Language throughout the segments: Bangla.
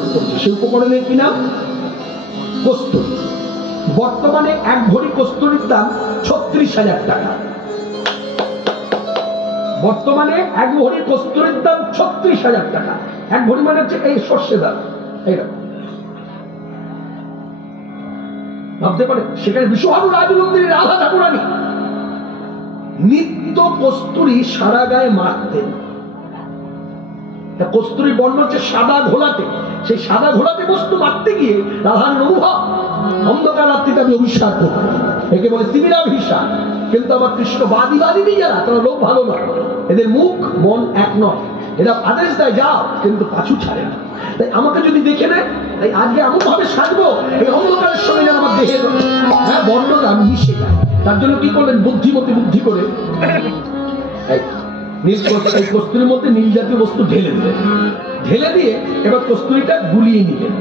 চোখে পড়ছে। সেই উপকরণের কি নাম? কস্তুরী। বর্তমানে 1 ভরি কস্তুরীর দাম 36,000 টাকা। বর্তমানে 1 ভরি কস্তুরীর দাম 36,000 টাকা। 1 ভরি মানে হচ্ছে এই সর্ষে দাম। এইরকম ভাবতে পারে। সেখানে বিশ্বভানু রাজমন্দিরের রাধা ঠাকুরানী নিত্য কস্তুরী সারা গায়ে মাখতেন। কস্তুরী বর্ণ হচ্ছে সাদা ঘোলাটে। সেই সাদা ঘোলাটে বস্তু মাখতে গিয়ে রাধার অনুভব, অন্ধকার রাত্রিতে আমি অভিশাপ করবো, একে বলে তিমিরাভিশাপ। কিন্তু আমার কৃষ্ণবাদী যারা, তারা লোক ভালো নয়, এদের মুখ মন এক নয়। এরা আদেশ দেয় যাও, কিন্তু পাছু ছাড়ে না। তাই আমাকে যদি দেখে নেয়, তাই আজকে এমন ভাবে সাজবো এই অন্ধকারের সঙ্গে যেন আমার দেহের বর্ণটা মিশে যায়। তার জন্য কি করলেন? বুদ্ধিমতী বুদ্ধি করে কস্তুরীর মধ্যে নীল জাতীয় বস্তু ঢেলে দিলেন। ঢেলে দিয়ে এবার কস্তুরীটা গুলিয়ে নিলেন।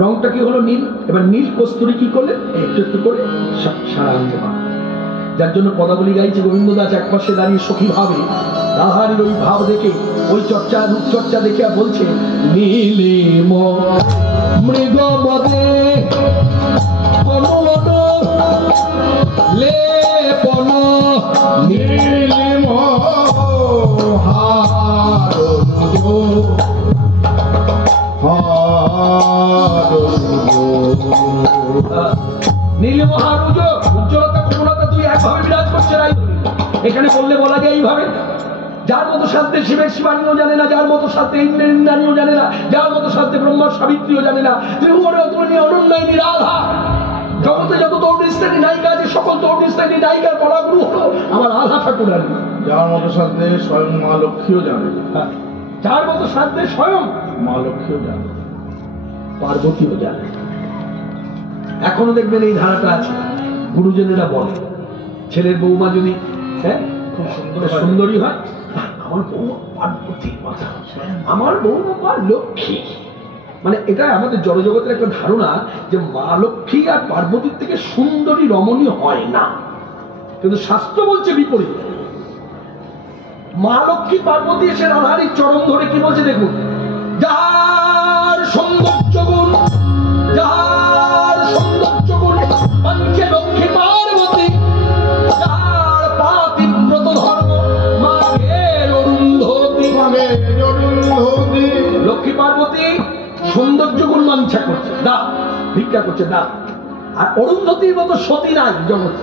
রংটা কি হলো? নীল। এবার নীল কস্তুরী কি করলেন? একটু একটু করে সারা আনতে পারে। যার জন্য পদাবলী গাইছে গোবিন্দ দাস এক পাশে দাঁড়িয়ে সখী ভাবে রাধারীর ওই ভাব দেখে, ওই চর্চা রূপচর্চা দেখে বলছে, নীলিম মৃগ মদে অনুবন লেপন নীলিম নীলমহারুজ উজ্জ্বলতা কোমলতা দুই একভাবে বিরাজ করছে। এখানে বললে বলা যায় এইভাবে, যার মতো শাস্ত্রে শিবের শিবানীও জানে না, যার মতো শাস্ত্রে ইন্দ্রের ইন্দ্রাণীও জানে না, যার মতো শাস্ত্রে ব্রহ্মার সাবিত্রীও জানে না, ত্রিভুবনে অতুলনীয় অনন্যায়িনী রাধা। জগতে যত তরুণী নায়িকা আছে, সকল তরুণী নায়িকার কলাগুরু হলো আমার রাধা ঠাকুরানী। যার মতো শাস্ত্রে স্বয়ং মা লক্ষ্মীও জানে, যার মতো শাস্ত্রে স্বয়ং মা লক্ষ্মীও জানে, পার্বতীও জানে। এখনো দেখবেন এই ধারাটা আছে। গুরুজনেরা বলে ছেলের বৌমা যদি খুব সুন্দরী হয়, আমার বৌমা পার্বতী, আমার বৌমা লক্ষ্মী। মানে এটা আমাদের জড়জগতের একটা ধারণা যে মা লক্ষ্মী আর পার্বতীর থেকে সুন্দরী রমণী হয় না, কিন্তু শাস্ত্র বলছে বিপরীত। মা লক্ষ্মী পার্বতী এসে রাধারীর চরণ ধরে কি বলছে দেখুন, যার সৌন্দর্য গুণ, যার সৌন্দর্য গুণ পঞ্চে লক্ষ্মী পার্বতী, যার পাতিব্রত ধর্ম মাগের অরুন্ধতী। লক্ষ্মী পার্বতী সৌন্দর্য গুণ বাঞ্ছা করছে, দা ভিক্ষা করছে, দা। আর অরুন্ধতির মতো সতী নাই জগৎ।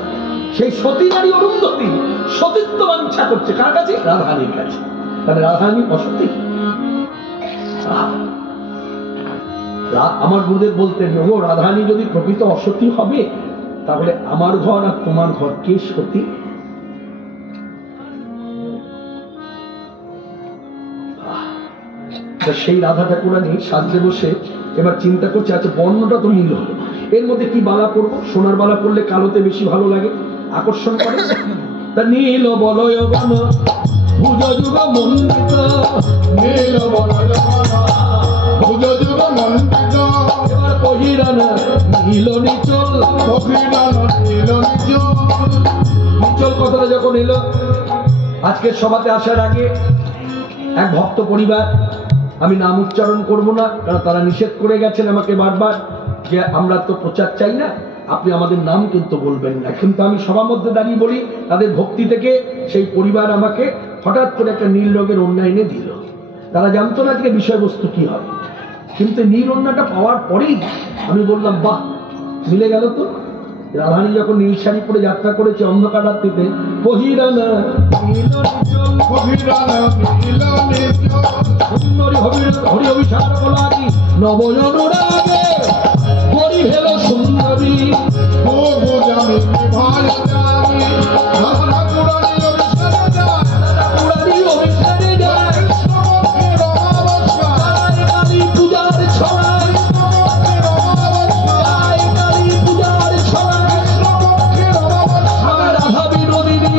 সেই সতী নারী অরুন্ধতী সতীত্ব বাঞ্ছা করছে কার কাছে? রাধারানীর কাছে। তাহলে রাধারানী অসতী? আমার গুরুদেব বলতেন, ও রাধারানী যদি প্রকৃত অসতী হবে, তাহলে আমার ঘর আর তোমার ঘর কে সতী? সেই রাধা ঠাকুরানী সাজে বসে এবার চিন্তা করছে, আচ্ছা বর্ণটা তো নীল হলো, এর মধ্যে কি বালা পরবো? সোনার বালা পরলে কালোতে বেশি ভালো লাগে, আকর্ষণ করে। তা নীল বলয় বন ভুজ যুগ মন্ডিত, নীল বলয় বন ভুজ যুগ মন্ডিত। এবার পহিরান নীল নিচল, পহিরান নীল নিচল। নিচল কথাটা যখন এলো, আজকের সভাতে আসার আগে এক ভক্ত পরিবার, আমি নাম উচ্চারণ করব না কারণ তারা নিষেধ করে গেছেন আমাকে বারবার যে আমরা তো প্রচার চাই না, আপনি আমাদের নাম কিন্তু বলবেন না। কিন্তু আমি সবার মধ্যে দাঁড়িয়ে বলি, তাদের ভক্তি থেকে সেই পরিবার আমাকে হঠাৎ করে একটা নীল রঙের ওড়না এনে দিল। তারা জানতো না যে বিষয়বস্তু কি হবে, কিন্তু নীল ওড়নাটা পাওয়ার পরেই আমি বললাম, বাহ, মিলে গেল তো। রাধারানী যখন নীল শাড়ি পরে যাত্রা করেছে অন্ধকার রাত্রিতে, পহিরানা নীল নিচল, পহিরানা নীল নিচল, সুন্দরী হরি অভিষার বলাকি নবজনরাগে হরি হেল সুন্দরী, ও গোজামি ভাই জানি রাধা পুরাণী অভিষারে যায়, রাধা পুরাণী অভিষারে যায়। কালী পূজার ছড়ায়, কালী পূজার ছড়ায়, রাধা বিনোদিনী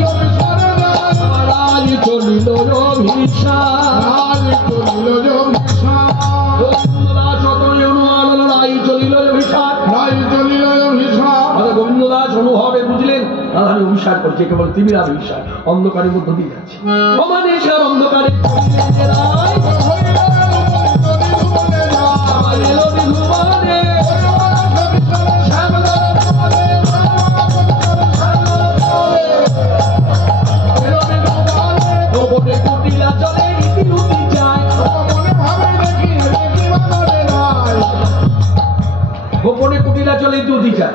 রাজ চলিল অভিষার, চলিল অভিষার, গোবিন্দ দাস অনুভবে বুঝলেন রাধারানী অভিষার করছে, কেবল তিমিরাভিষার, অন্ধকারের মধ্য দিয়ে যাচ্ছে। অমানেশ্বর অন্ধকারে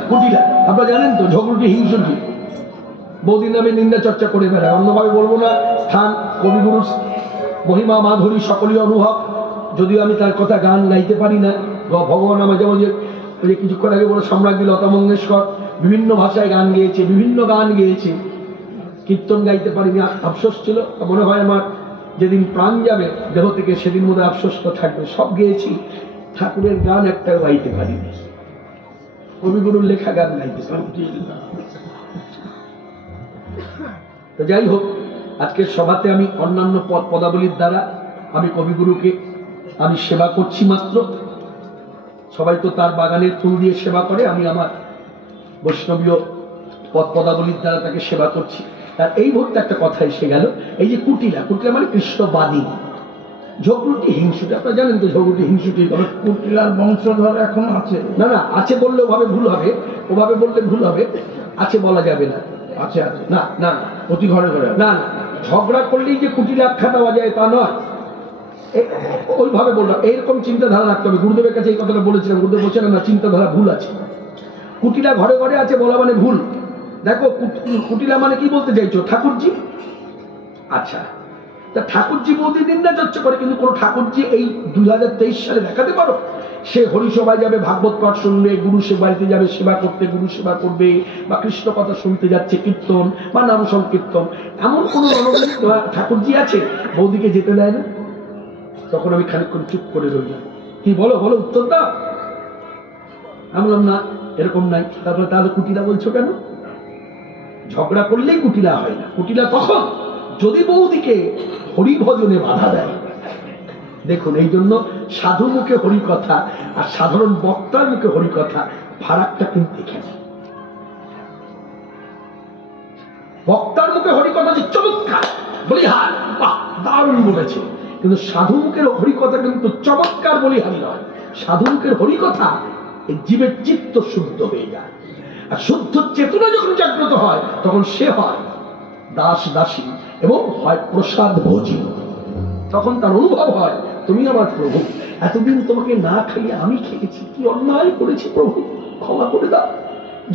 কুটিলা আপনারা জানেন তো, ঝগড়ুটি হিংসুটি, বৌদির নামে নিন্দা চর্চা করে বেড়ায়। অন্যভাবে বলবো না, স্থান কবিগুরু মহিমা মাধুরী সকলই অনুভব, যদিও আমি তার কথা গান গাইতে পারি না। ভগবান আমার যেমন যে কিছুক্ষণ আগে বলে সম্রাজ্ঞী লতা মঙ্গেশকর বিভিন্ন ভাষায় গান গেয়েছে, বিভিন্ন গান গেয়েছে, কীর্তন গাইতে পারিনি, আফসোস ছিল। মনে হয় আমার যেদিন প্রাণ যাবে দেহ থেকে সেদিন মধ্যে আফসোস তো থাকবে। সব গেয়েছি, ঠাকুরের গান একটাও গাইতে পারিনি, কবিগুরুর লেখা গান গাইতে পারি। তো যাই হোক, আজকের সভাতে আমি অন্যান্য পদ পদাবলীর দ্বারা আমি কবিগুরুকে আমি সেবা করছি মাত্র। সবাই তো তার বাগানের ফুল দিয়ে সেবা করে, আমি আমার বৈষ্ণবীয় পদ পদাবলীর দ্বারা তাকে সেবা করছি। তার এই মুহূর্তে একটা কথা এসে গেল, এই যে কুটিলা, কুটিলা মানে কৃষ্ণবাদী, ঝগড়ুটি হিংসুটি। আপনারা জানেন তো ঝগড়ুটি হিংসুটি। কুটিলার বংশধর এখন আছে? না না, আছে বললে ওভাবে ভুল হবে, ওভাবে বললে ভুল হবে, আছে বলা যাবে না। আছে আছে, না না, প্রতি ঘরে ঘরে। না না, ঝগড়া করলেই যে কুটিলা আখ্যা দেওয়া যায় তা নয়, ওইভাবে বললাম। এইরকম চিন্তাধারা রাখতে হবে। গুরুদেবের কাছে এই কথাটা বলেছিলাম, গুরুদেব বলছেন না, চিন্তাধারা ভুল আছে। কুটিলা ঘরে ঘরে আছে বলা মানে ভুল। দেখো, কুটিলা মানে কি বলতে চাইছো? ঠাকুরজি। আচ্ছা, তা ঠাকুরজি বৌদি নিন্দা চর্চা করে, কিন্তু কোন ঠাকুরজি এই 2023 সালে দেখাতে পারো সে হরিসভায় যাবে, ভাগবত পাঠ শুনবে, গুরু সে বাড়িতে যাবে সেবা করতে, গুরু সেবা করবে, বা কৃষ্ণ কথা শুনতে যাচ্ছে, কীর্তন বা নাম সংকীর্তন, এমন কোন ঠাকুরজি আছে বৌদিকে যেতে দেয় না? তখন আমি খানিকক্ষণ চুপ করে রইলাম। কি বলো বলো, উত্তর দাও। আমি বললাম না, এরকম নাই। তারপরে তাহলে কুটিলা বলছো কেন? ঝগড়া করলেই কুটিলা হয় না। কুটিলা তখন যদি বৌদিকে হরি ভজনে বাধা দেয়। দেখুন, এই জন্য সাধু মুখে হরি কথা আর সাধারণ বক্তার মুখে হরি কথা ফারাকটা কিন্তু এখানে। বক্তার মুখে হরি কথা যে চমৎকার, বলিহার, বাহ দারুণ বলেছে, কিন্তু সাধু মুখের হরি কথা কিন্তু চমৎকার বলিহারি নয়। সাধু মুখের হরি কথা এই জীবের চিত্ত শুদ্ধ হয়ে যায়, আর শুদ্ধ চেতনা যখন জাগ্রত হয় তখন সে হয় দাস দাসী এবং হয় প্রসাদ ভোজী। তখন তার অনুভব হয়, তুমি আমার প্রভু, এতদিন তোমাকে না খাইয়ে আমি খেয়েছি, কি অন্যায় করেছি প্রভু, ক্ষমা করে দাও।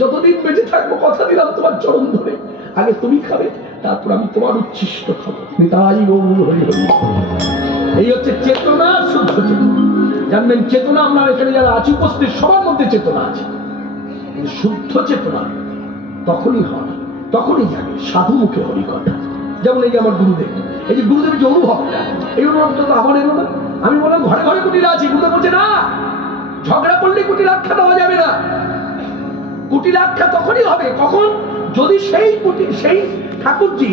যতদিন বেঁচে থাকবো কথা দিলাম তোমার চরণ ধরে, আগে তুমি খাবে, তারপর আমি তোমার উচ্ছিষ্ট খাবো। তাই গৌর হরি হরি। এই হচ্ছে চেতনা, শুদ্ধ চেতনা। জানবেন, চেতনা আপনার এখানে যারা আছে উপস্থিত সবার মধ্যে চেতনা আছে, কিন্তু শুদ্ধ চেতনা তখনই হয়, তখনই জানে সাধু মুখে হরি কথা। যেমন এই যে আমার গুরুদেব, এই যে গুরুদেবের যে অনুভবটা, এই অনুভবটা তো আমার এলো না। আমি বললাম ঘরে ঘরে কুটিলা আছে, গুরুদেব বলছে না, ঝগড়া করলে কুটিলা আখ্যা দেওয়া যাবে না। কুটিলা আখ্যা তখনই হবে কখন, যদি সেই ঠাকুরজি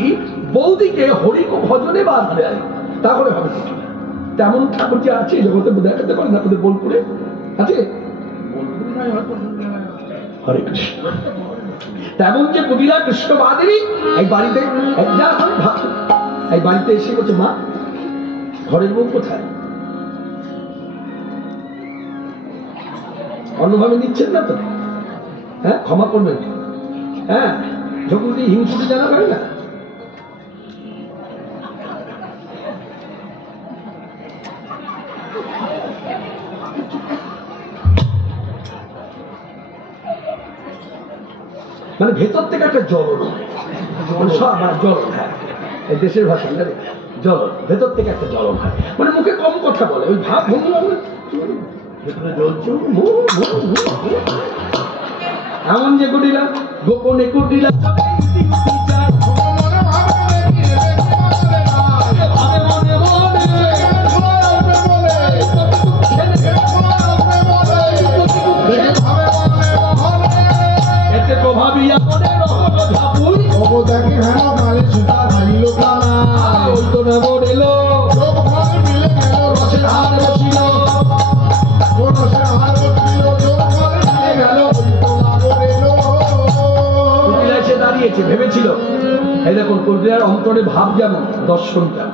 বৌদিকে হরি ভজনে বাধা দেয়, তাহলে হবে কুটিলা। তেমন ঠাকুরজি আছে জগতে, দেখাতে পারেন আপনাদের বোলপুরে আছে? হরে কৃষ্ণ। তেমন যে কুটিলা কৃষ্ণবাদী এই বাড়িতে এই বাড়িতে এসে বলছে, মা ঘরের বউ কোথায়? অন্যভাবে নিচ্ছেন না তো? হ্যাঁ, ক্ষমা করবেন। হ্যাঁ, যখন হিংসুটি জানা পারে না। মানে ভেতর থেকে একটা জ্বলন, জ্বলন, হ্যাঁ, এই দেশের ভাষা জ্বলন, ভেতর থেকে একটা জ্বলন হয়। মানে মুখে কম কথা বলে, ওই ভাব ভঙ্গি এমন যে কুটিলা, গোপনে কুটিলা ভাবিয়া মনে রহন ঝাপুই অবদাকি হেন কালে সুতা খাইল কানা ওই তো না বলেলো সব ঘরে মিলে গেল রসের হার বসিল, রসের হার বসিল, সব ঘরে মিলে গেল ওই তো না বলেলো। কুটিলা এসে দাঁড়িয়েছে, ভেবেছিল, এই দেখুন কুটিলার অন্তরে ভাব যেমন দর্শনটা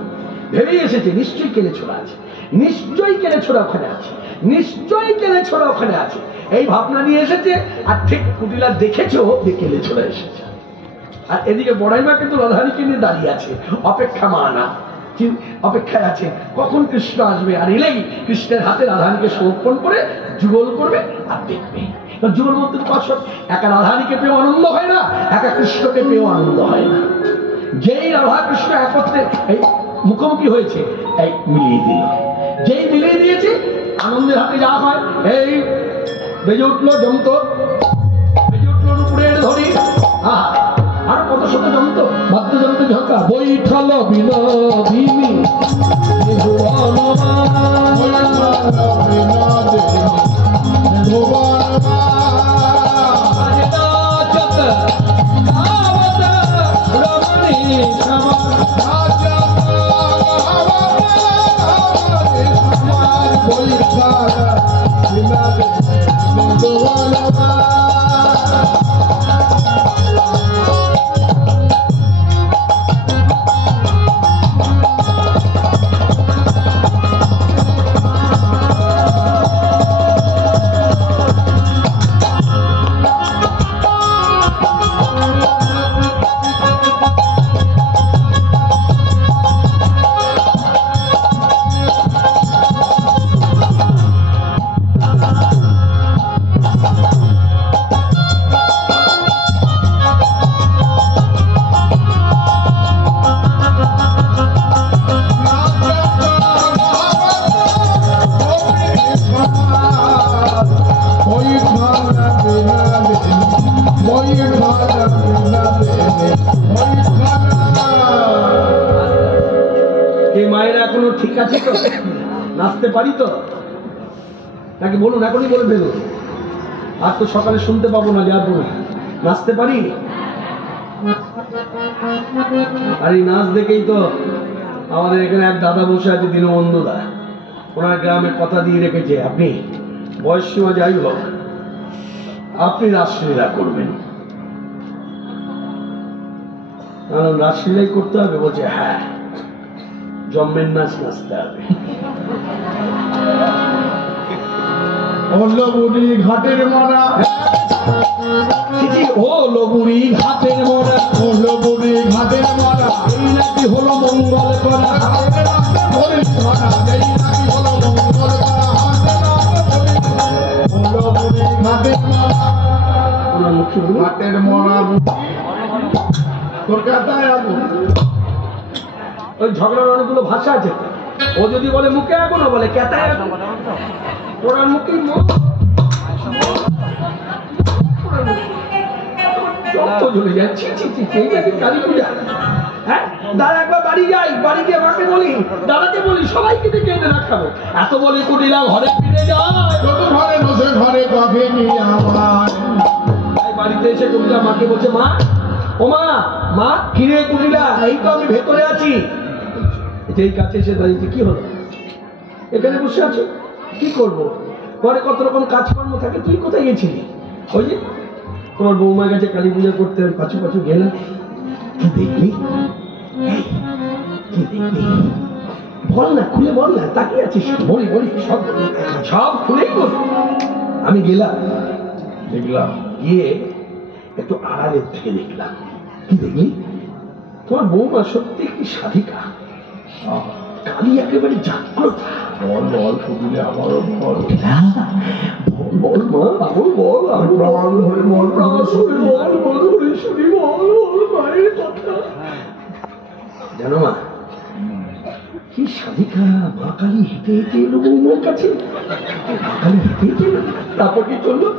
ভেবেই এসেছে, নিশ্চয়ই কেলে ছোড়া আছে, নিশ্চয়ই কেলে ছোড়া ওখানে আছে, নিশ্চয়ই কেলে ছোড়া ওখানে আছে, এই ভাবনা নিয়ে এসেছে। আর ঠিক কুটিলা দেখেছো কেলে ছোড়া এসেছে। আর এদিকে বড়াইমা কিন্তু রাধারানীকে নিয়ে দাঁড়িয়ে আছে, অপেক্ষা মানা, অপেক্ষায় আছে কখন কৃষ্ণ আসবে, আর এলেই কৃষ্ণের হাতে রাধারানীকে সমর্পণ করে যুগল করবে আর দেখবে। যুগল মন্ত্রের উপাসক একা রাধারীকে পেয়েও আনন্দ হয় না, একা কৃষ্ণকে পেয়েও আনন্দ হয় না। যেই রাধা কৃষ্ণ একত্রে এই মুখোমুখি হয়েছে, এই মিলিয়ে দিল, যেই মিলিয়ে দিয়েছে আনন্দের হাতে যা হয়, এই বেজে উঠলো যন্ত্র, বেজে উঠলো উপরের ধরি, আর কত শত যন্ত্র, বাদ্যযন্ত্র ঝঙ্কা, বৈঠাল বিনোদিনী ঠিক আছে তো? নাচতে পারি তো নাকি বলুন, এখনই বলে ফেলুন, আর তো সকালে শুনতে পাবো না। যা বলুন, নাচতে পারি? আর এই নাচ দেখেই তো আমাদের এখানে এক দাদা বসে আছে, দীনবন্ধু দা, ওনার গ্রামে কথা দিয়ে রেখেছে, আপনি বয়স সীমা যাই হোক আপনি রাসলীলা করবেন। রাসলীলাই করতে হবে? বলছে হ্যাঁ, জম্মের নাচ নাচতে হবে। লবুড়ি ঘাটের মরা, ও লবুড়ি ঘাটের মরা, ও লবুড়ি ঘাটের মরা, এই নাকি হলো মঙ্গল করা, এই নাকি হলো মঙ্গল করা, লবুড়ি ঘাটের মরা, ঘাটের মরা তোর কাতায় আগুন। ওই ঝগড়ার অনেকগুলো ভাষা আছে, ও যদি বলে মুখে আগুন, ও বলে কেতায় আগুন, ওনার মুখে জ্বলে যায়। কালী পূজা, হ্যাঁ, দাদা একবার বাড়ি যাই, বাড়ি গিয়ে মাকে বলি, দাদাকে বলি, সবাইকে ডেকে এনে রাখাবো, এত বলি কুটিলা ঘরে ফিরে যায়, যত ঘরে বসে ঘরে কাকে নিয়ে আমার বাড়িতে এসে কুটিলা মাকে বলছে, মা, ও মা, মা কিরে কুটিলা, এই তো আমি ভেতরে আছি। যেই কাছে এসে দাঁড়িয়েছে, কি হলো, এখানে বসে আছো, কি করবো, ঘরে কত রকম কাজকর্ম থাকে, তুই কোথায় গেছিলি? ওই যে তোমার বৌমা গেছে কালী পূজা করতে, পাছু পাছু গেলাম। কি দেখলি? কি দেখলি? বল না, খুলে বল না, তাকিয়ে আছিস। বলি বলি, সব সব খুলেই বল। আমি গেলাম, দেখলাম, গিয়ে একটু আড়ালের থেকে দেখলাম। কি দেখলি? তোমার বৌমা সত্যি একটি সাধিকা, কালী একেবারে জাগ্রত। বল বল কবিলে আমারও বল, বল মা, আমার বল, আমি প্রাণ ধরে বল, প্রাণ ধরে বল, বল ধরে শুনি, বল বল মায়ের কথা। জানো মা, কি সাধিকা, মা কালী হেঁটে হেঁটে এলো বৌমার কাছে, মা কালী হেঁটে হেঁটে এলো, তারপর কি চললো,